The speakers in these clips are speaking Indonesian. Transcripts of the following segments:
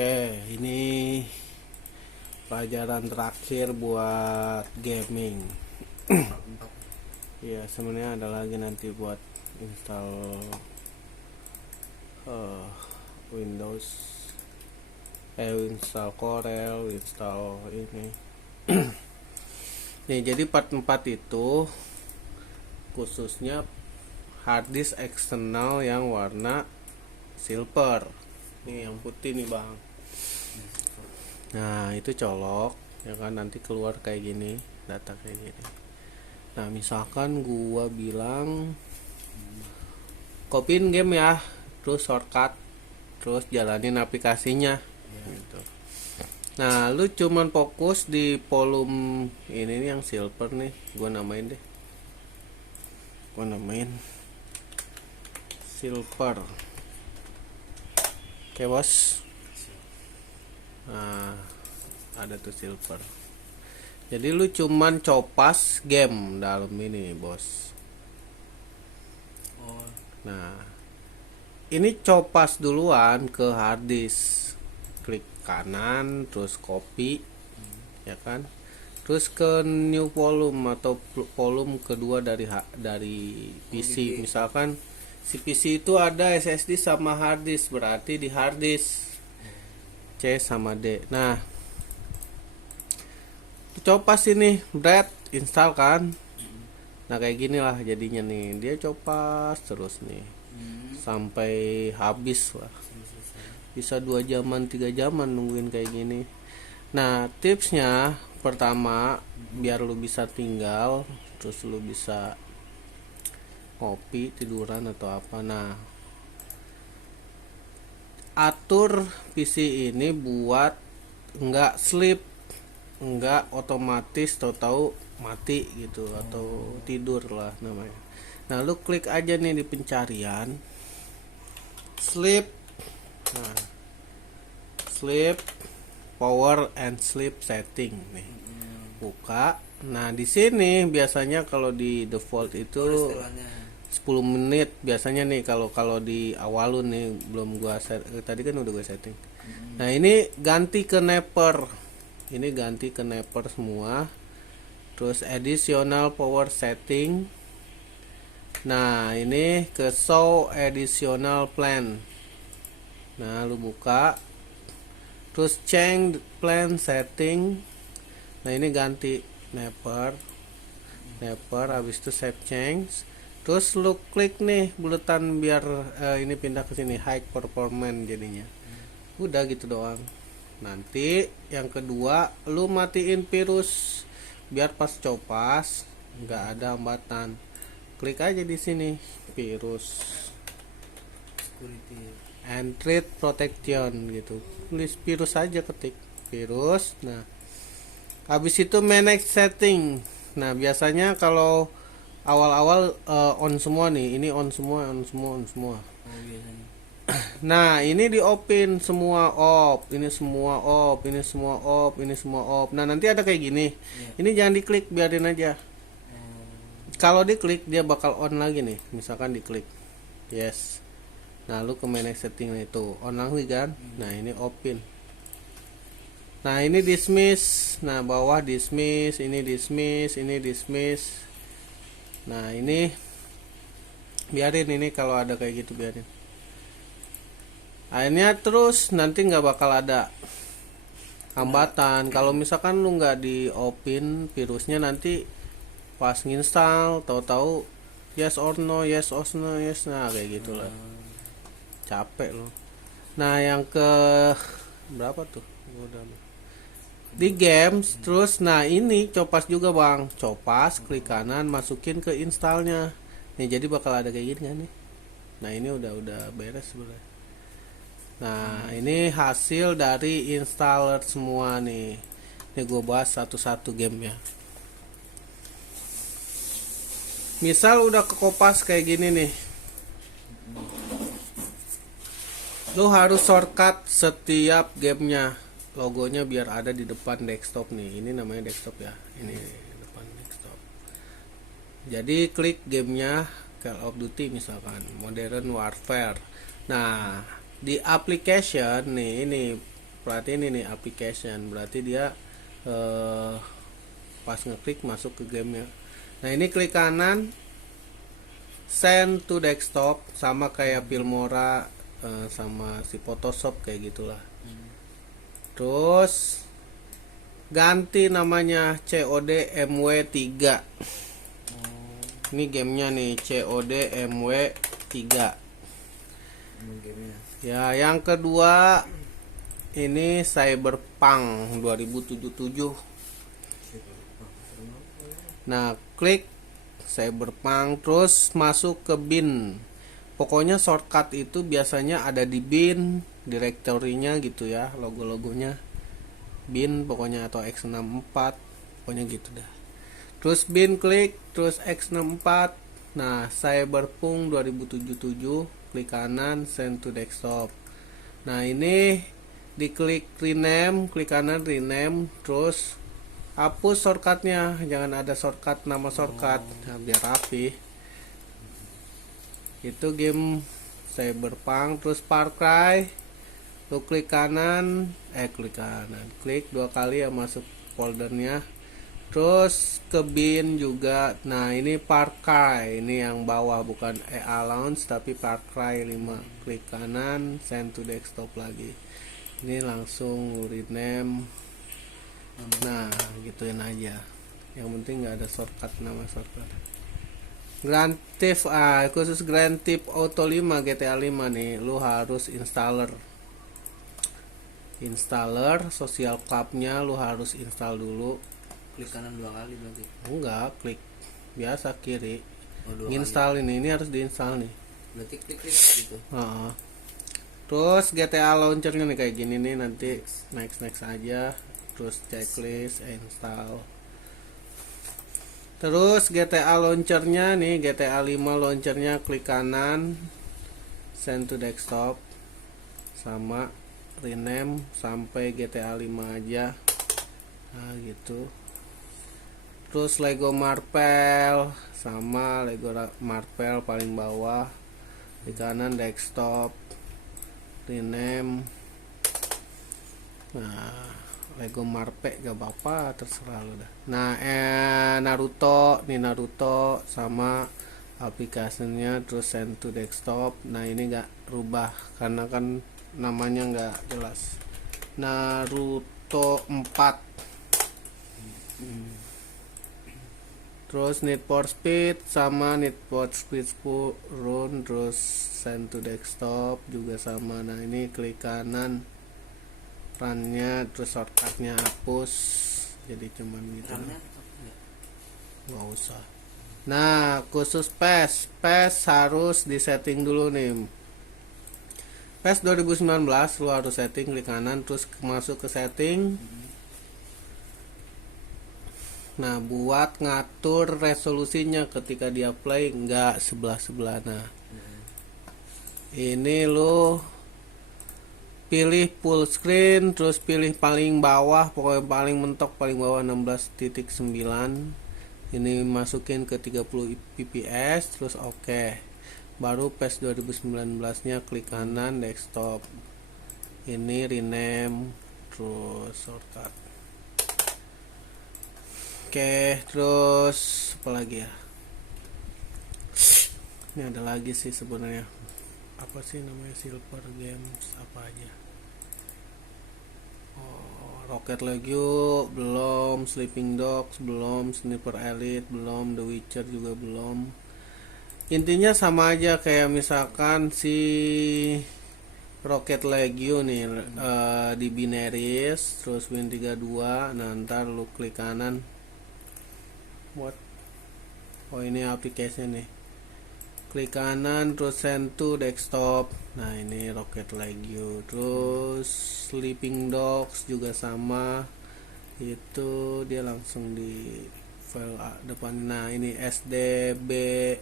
Oke, ini pelajaran terakhir buat gaming. Ya, sebenarnya ada lagi nanti buat install Windows, install Corel, install ini. Nih, jadi part 4 itu khususnya harddisk eksternal yang warna silver. Ini yang putih nih bang. Nah itu colok ya kan, nanti keluar kayak gini, data kayak gini. Nah misalkan gua bilang copyin game ya, terus shortcut, terus jalanin aplikasinya gitu. Nah lu cuman fokus di volume ini nih yang silver nih, gua namain silver. Oke bos. Nah ada tuh silver. Jadi lu cuman copas game dalam ini bos. Nah ini copas duluan ke harddisk, klik kanan terus copy ya kan, terus ke new volume atau volume kedua dari PC. Misalkan si PC itu ada SSD sama harddisk, berarti di harddisk C sama D. Nah copas ini bread install kan. Nah kayak gini lah jadinya nih, dia copas terus nih sampai habis lah, bisa 2 jaman 3 jaman nungguin kayak gini. Nah tipsnya pertama, biar lu bisa tinggal terus lu bisa ngopi tiduran atau apa, nah atur PC ini buat enggak sleep, enggak otomatis tahu-tahu mati gitu atau tidur lah namanya. Nah lu klik aja nih di pencarian sleep. Nah sleep power and sleep setting nih, buka. Nah di sini biasanya kalau di default itu 10 menit biasanya nih, kalau di awalun nih belum gua set, tadi kan udah gua setting. Nah ini ganti ke Napper, ini ganti ke Napper semua, terus additional power setting. Nah ini ke show additional plan. Nah lu buka, terus change plan setting. Nah ini ganti Napper, habis itu save change. Terus lu klik nih buletan biar ini pindah ke sini high performance jadinya. Udah gitu doang. Nanti yang kedua lu matiin virus biar pas copas nggak ada hambatan. Klik aja di sini virus security and threat protection gitu. Tulis virus aja, ketik virus. Nah habis itu manage setting. Nah biasanya kalau awal-awal on semua nih, ini on semua. Nah ini di open semua off, ini semua off, ini semua off, ini semua off. Nah nanti ada kayak gini, ini jangan diklik, biarin aja. Kalau diklik dia bakal on lagi nih, misalkan diklik yes. Nah lu ke manage setting itu on lagi kan. Nah ini open. Nah ini dismiss. Nah bawah dismiss, ini dismiss, ini dismiss. Nah ini biarin, ini kalau ada kayak gitu biarin. Akhirnya terus nanti nggak bakal ada hambatan. Kalau misalkan lu nggak di open virusnya, nanti pas nginstal tahu-tahu yes or no, yes or no, yes. Nah kayak gitulah, capek lo. Nah yang ke berapa tuh udah di games terus. Nah ini copas juga bang, copas klik kanan masukin ke installnya nih, jadi bakal ada kayak gini kan nih. Nah ini udah beres sebenarnya. Nah ini hasil dari installer semua nih. Ini gue bahas satu-satu game ya. Misal udah kekopas kayak gini nih, lu harus shortcut setiap gamenya, logonya biar ada di depan desktop nih. Ini namanya desktop ya, ini depan desktop. Jadi klik gamenya Call of Duty misalkan Modern Warfare. Nah di application nih, ini perhatiin ini application, berarti dia pas ngeklik masuk ke gamenya. Nah ini klik kanan send to desktop, sama kayak Filmora sama si Photoshop kayak gitulah. Terus ganti namanya COD MW3. Ini gamenya nih, COD MW3 gamenya. ya. Yang kedua ini Cyberpunk 2077. Nah klik Cyberpunk, terus masuk ke bin. Pokoknya shortcut itu biasanya ada di bin, direktorinya gitu ya, logo-logonya bin pokoknya, atau X64 pokoknya gitu dah. Terus bin klik, terus X64. Nah Cyberpunk 2077, klik kanan send to desktop. Nah ini diklik rename, klik kanan rename, terus hapus shortcutnya, jangan ada shortcut nama shortcut. Nah, biar rapi. Itu game Cyberpunk. Terus Far Cry, lu klik kanan, klik 2 kali ya masuk foldernya. Terus ke bin juga. Nah ini Far Cry, ini yang bawah, bukan EA Launch tapi Far Cry 5. Klik kanan send to desktop lagi. Ini langsung rename. Nah gituin aja, yang penting nggak ada shortcut nama shortcut. Grand Theft khusus Grand Theft Auto 5 GTA 5 nih, lu harus installer social clubnya, lu harus install dulu. Klik kanan 2 kali berarti. Enggak, klik biasa kiri. Install ini harus diinstal nih. Berarti klik gitu. Terus GTA launchernya nih kayak gini nih, nanti next aja. Terus checklist install. Terus GTA launchernya nih, GTA 5 launchernya klik kanan send to desktop, sama rename sampai GTA 5 aja. Nah gitu. Terus Lego Marvel, sama Lego Marvel paling bawah, di kanan desktop, rename. Nah Lego Marpe gak apa-apa, terserah lu dah. Nah Naruto sama aplikasinya, terus send to desktop. Nah ini gak rubah karena kan namanya gak jelas. Naruto 4. Terus Need for Speed sama Need for Speed Run, terus send to desktop juga sama. Nah ini klik kanan runnya, terus shortcutnya hapus, jadi cuman gitu. Nggak usah. Nah khusus PES harus disetting dulu nih. PES 2019 lu harus setting, klik kanan terus masuk ke setting. Nah buat ngatur resolusinya ketika dia play nggak sebelah. Nah ini lu pilih full screen, terus pilih paling bawah, pokoknya paling mentok paling bawah 16.9. Ini masukin ke 30 fps, terus oke. Baru PES 2019 nya klik kanan desktop, ini rename, terus shortcut. Oke, terus apa lagi ya, ini ada lagi sih sebenarnya, apa sih namanya, Silver Games apa aja. Rocket League belum, Sleeping Dogs belum, Sniper Elite belum, The Witcher juga belum. Intinya sama aja kayak misalkan si Rocket League nih, di binaries terus Win32. Nah ntar lu klik kanan, ini aplikasi nih, klik kanan terus send to desktop. Nah ini Rocket League. Terus Sleeping Dogs juga sama, itu dia langsung di file depan. Nah ini SDB,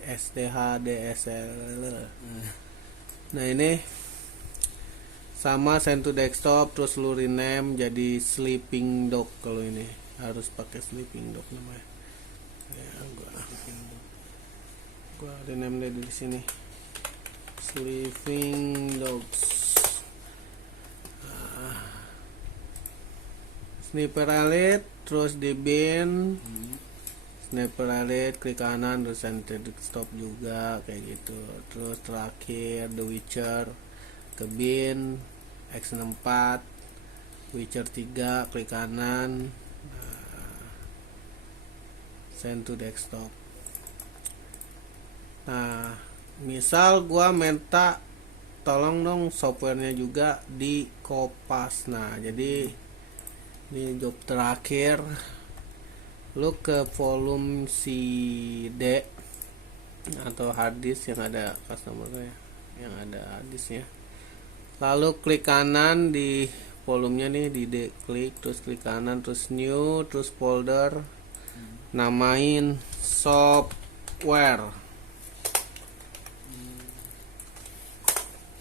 STH, DSL. Nah ini sama send to desktop, terus lu rename jadi Sleeping Dog. Kalau ini harus pakai Sleeping Dog namanya ya. Gua rename dari sini Sleeping Dogs. Sniper Elite, terus di bin. Sniper Elite klik kanan, terus enter stop juga kayak gitu. Terus terakhir The Witcher ke bin, X64, Witcher 3 klik kanan, send to desktop. Nah, misal gua minta tolong dong softwarenya juga di kopas. Nah, jadi ini job terakhir, lu ke volume CD atau hard disk yang ada customer-nya, yang ada hard disknya. Lalu klik kanan di volumenya nih, di klik, terus klik kanan, terus new, terus folder, namain software.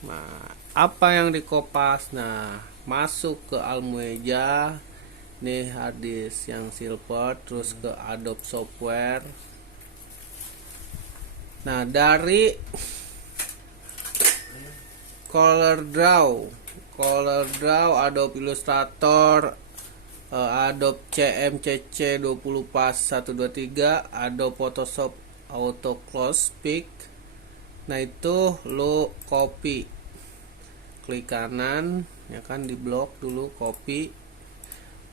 Nah, apa yang dikopas? Nah, masuk ke Almueja, nih hard disk yang silver, terus ke Adobe Software. Nah, dari ColorDraw, Adobe Illustrator, Adobe CMCC 20 pas 123, Adobe Photoshop Auto Close Pick. Nah, itu lo copy, klik kanan ya kan, di blok dulu, copy,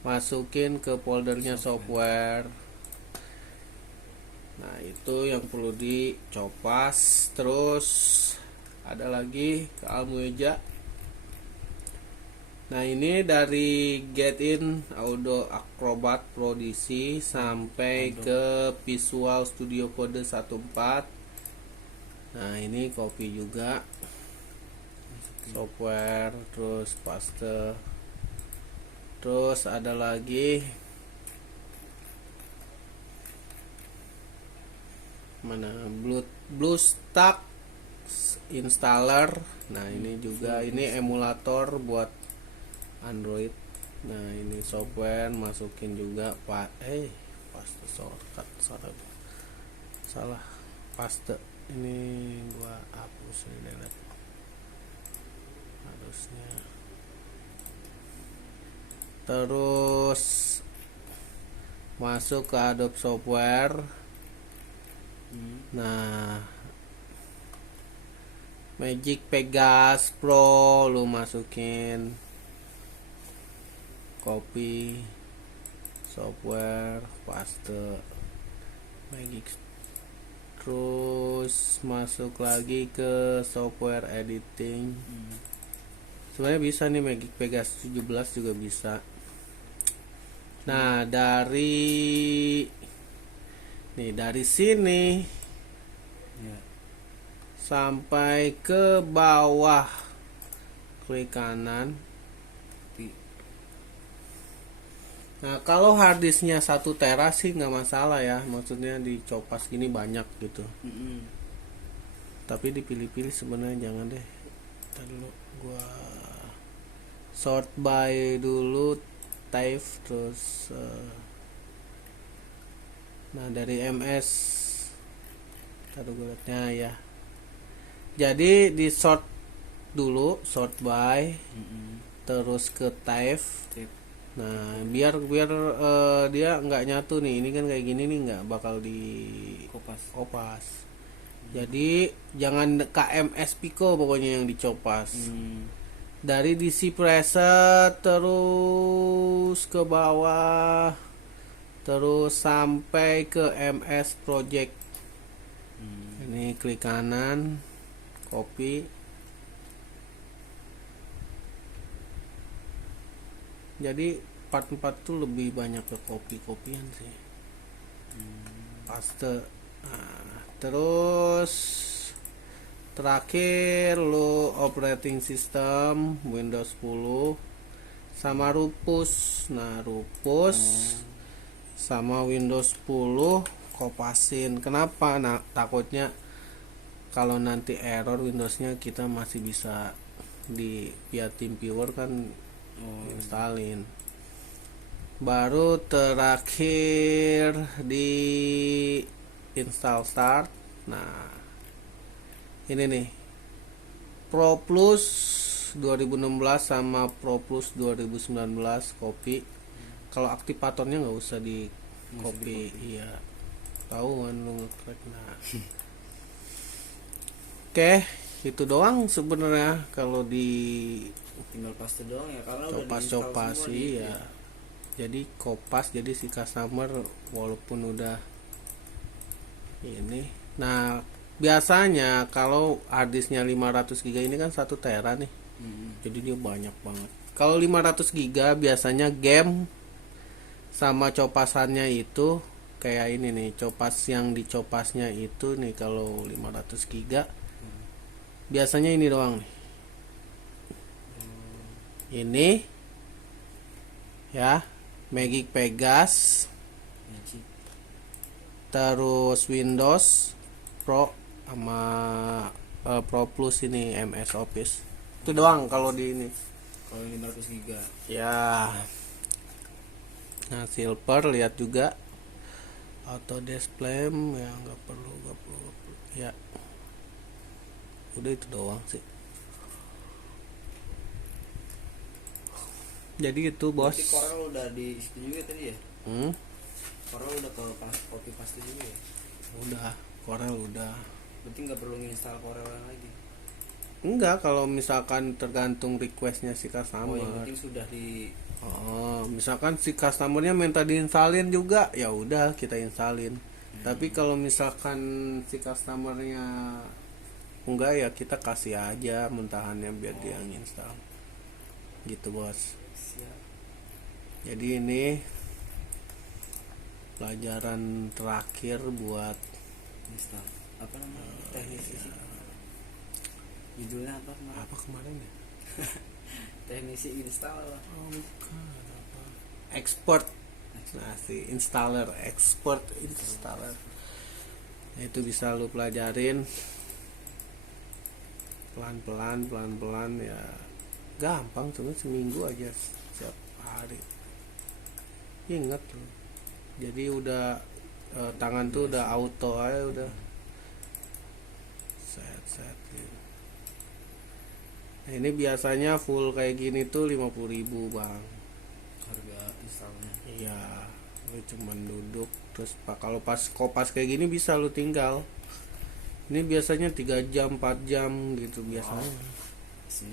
masukin ke foldernya software. Nah, itu yang perlu dicopas. Terus ada lagi ke Almueja. Nah, ini dari Get In Audio Acrobat Pro DC sampai ke Visual Studio Code 14. Nah, ini copy juga software, terus paste. Terus ada lagi mana, BlueStack installer. Nah, ini juga, ini emulator buat Android. Nah, ini software, masukin juga paste shortcut, salah paste. Ini gua hapus, ini delete harusnya. Terus masuk ke Adobe Software. Nah, Magic Pegas Pro lu masukin, copy software, paste Magic. Terus masuk lagi ke software editing. Sebenarnya bisa nih, Magic Pegas 17 juga bisa. Nah, dari sini sampai ke bawah, klik kanan. Nah, kalau harddisknya 1 tera sih nggak masalah ya, maksudnya dicopas gini banyak gitu. Tapi dipilih-pilih sebenarnya, jangan deh. Ntar dulu gua sort by dulu, type, terus nah, dari MS taruh gue liatnya ya. Jadi di sort dulu, sort by, terus ke type. Nah, biar dia nggak nyatu nih. Ini kan kayak gini nih, nggak bakal di kopas. Jadi jangan KMS Pico pokoknya yang dicopas. Dari DC preset terus ke bawah, terus sampai ke MS Project. Ini klik kanan, copy. Jadi part-part tuh lebih banyak ke copy-copyan sih. Paste. Nah, terus terakhir lu operating system Windows 10 sama Rufus. Nah, Rufus sama Windows 10 kopasin. Kenapa? Nah, takutnya kalau nanti error Windowsnya, kita masih bisa di via TeamViewer kan installin. Baru terakhir di install start. Nah, ini nih Pro Plus 2016 sama Pro Plus 2019, copy. kalau aktivatornya nggak usah di Nggak usah copy. Iya, tahu kan lu nge-crack. Nah oke, itu doang sebenarnya kalau di tinggal paste doang ya, karena udah diinstal copas-copas semua di iya. Jadi kopas, jadi si customer walaupun udah ini. Nah biasanya kalau harddisknya 500 GB ini kan 1 tera nih, jadi dia banyak banget. Kalau 500 GB biasanya game sama copasannya itu kayak ini nih, copas yang dicopasnya itu nih. Kalau 500 GB biasanya ini doang nih, ini ya, Magic Pegas, Magic. terus Windows Pro sama Pro Plus ini, MS Office. Itu doang kalau di ini Kalau 500 giga ya. Nah Silver lihat juga auto display ya, nggak perlu ya. Udah itu doang sih. Jadi itu bos. berarti Corel udah di situ juga tadi ya, Hmm? Corel udah ke copy paste juga ya, Udah, Corel udah. berarti nggak perlu nginstal Corel lagi. Enggak, kalau misalkan tergantung requestnya si Oh, customer. yang penting sudah di Oh, misalkan si customernya minta diinsalin juga, ya udah kita insalin. Tapi kalau misalkan si customernya enggak, ya kita kasih aja mentahannya biar dia nginstal. Gitu bos. siap. Jadi ini pelajaran terakhir buat Install apa namanya, teknisi sih, judulnya apa kemarin? apa kemarin ya? Teknisi install. Oh, bukan apa? Export. Nah, si installer, export installer. Nah, itu bisa lu pelajarin pelan-pelan ya. Gampang, cuma seminggu aja setiap hari. Ingat loh. Jadi udah tangan tuh udah auto aja udah. Set gitu. Nah, ini biasanya full kayak gini tuh 50.000 bang. Harga installnya Iya, lu cuman duduk terus kalau pas kopas kayak gini bisa lu tinggal. Ini biasanya 3 jam 4 jam gitu biasanya.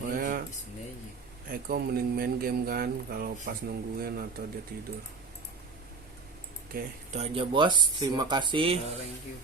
Oh ya, Magic. Eko mending main game kan kalau pas nungguin atau dia tidur. Oke, itu aja bos. Terima kasih. Thank you.